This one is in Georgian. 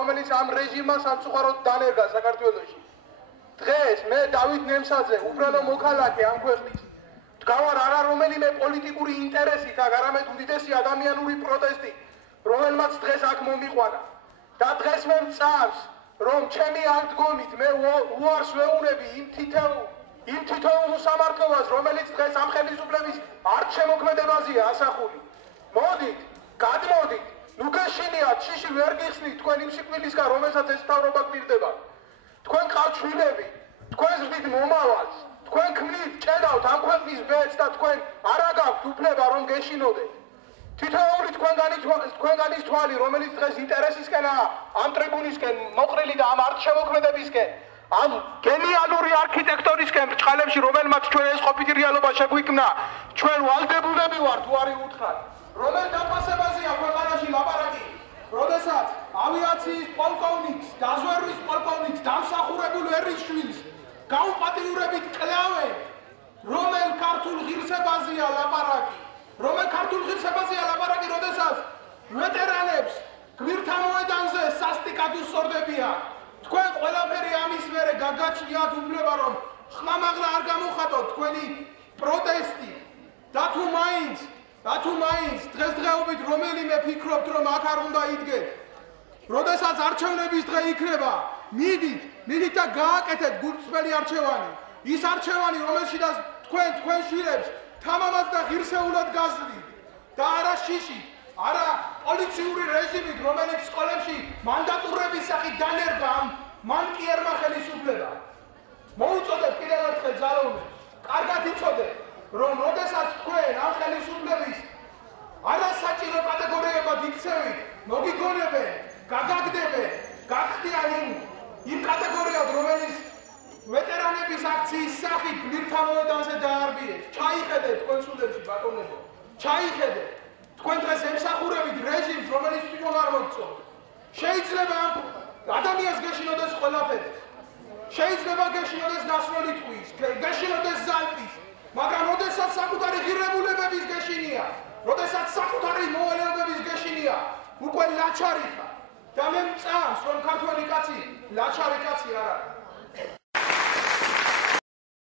რომელიც ამ რეჟიმმა სამწუხაროდ დანერგა საქართველოში. დღეს მე დავით ნემსაძე, უბრალო მოქალაქე ამ ქვეყნის. თქვარ არა რომელიმე პოლიტიკური ინტერესით, არამედ უდიდესი ადამიანური პროტესტი, რომელმაც დღეს აქ მომიყვანა. და დღეს მე მწავს, რომ ჩემი აღდგომით მე უარს ვეუბნები იმ თითოეულ სამართლობას, რომელიც დღეს ამ ხელისუფლების არჩემოქმედებაზეა ასახული. მოდით, გადმოდით, ნუ გეშინიათ, შიში ვერ გიხსნით თქვენ იმ სიკვდილისგან, რომელსაც ეს მთავრობა გვირდება. თქვენ ყავთ შვილები, თქვენ ზრდით მომავალს, თქვენ ქმნით, ჭედავთ ამ ქვეყნის ბედს და თქვენ არ აგაქვთ უფლება რომ გეშინოდეთ. თითოეული თქვენგანის თვალი, რომელიც დღეს ინტერესისკენაა ამ ტრიბუნისკენ მოყრილი და ამ არჩევოქმედებისკენ, ამ გენიალური არქიტექტორისკენ ბრჭყალებში, რომელმაც ჩვენ ეს ყოფითი რეალობა შეგვიქმნა, ჩვენ ვალდებულები ვართ უარი უთხრათ. რომელ დაფასებაზეა ქვეყანაში ლაპარაკი, როდესაც ავიაციის პოლკოვნიკს, დაზვერვის პოლკოვნიკს, დამსახურებულ ერისშვილს გაუპატიურებით კლავენ, რომელ ქართულ ღირსებაზეა ლაპარაკი, როდესაც ვეტერანებს გვირთა მოედანზე სასტიკად უსწორდებიან. თქვენ ყველაფერი ამის მერე გაგაჩნიათ უფლება, რომ ხმამაღლა არ გამოხატოთ თქვენი პროტესტი და თუ მაინც დღესდღეობით რომელიმე ფიქრობთ, რომ აქ არ უნდა იდგეთ, როდესაც არჩევნების დღე იქნება, მიდით და გააკეთეთ გულწრფელი არჩევანი, ის არჩევანი, რომელშიდაც თქვენ შვილებს თამამად და ღირსეულად გაზრდით და არა შიშით, არა პოლიციური რეჟიმით, რომელიც სკოლებში მანდატურების სახით დანერგა ამ მანკიერმა ხელისუფლებამ. მოუწოდეთ კიდევ ერთხელ ძალოვნებს, კარგად იცოდეთ, რომ როდესაც თქვენ ამ ხელისუფლების არასაჭირო კატეგორიებად იქცევით, მოგიგონებენ, გაგაგდებენ, გახდიან იმ კატეგორიად, რომელიც ვეტერანების აქციის სახით გვირთა მოედანზე დაარბიეს. ჩაიხედეთ თქვენ სულებში, ბატონებო, ჩაიხედეთ. თქვენ დღეს ემსახურებით რეჟიმს, რომელიც თვითონ არ მოგწონთ. შეიძლება ამ ადამიანს გეშინოდეს ყველაფერი. შეიძლება გეშინოდეს გასვლელი ტყვის, გეშინოდეს ზალპის, მაგრამ როდესაც საკუთარი ღირებულებების გეშინია, როდესაც საკუთარი მოვალეობების გეშინია, უკვე ლაჩარი ხარ. და მე მწამს, რომ ქართველი კაცი ლაჩარი კაცი არ არის.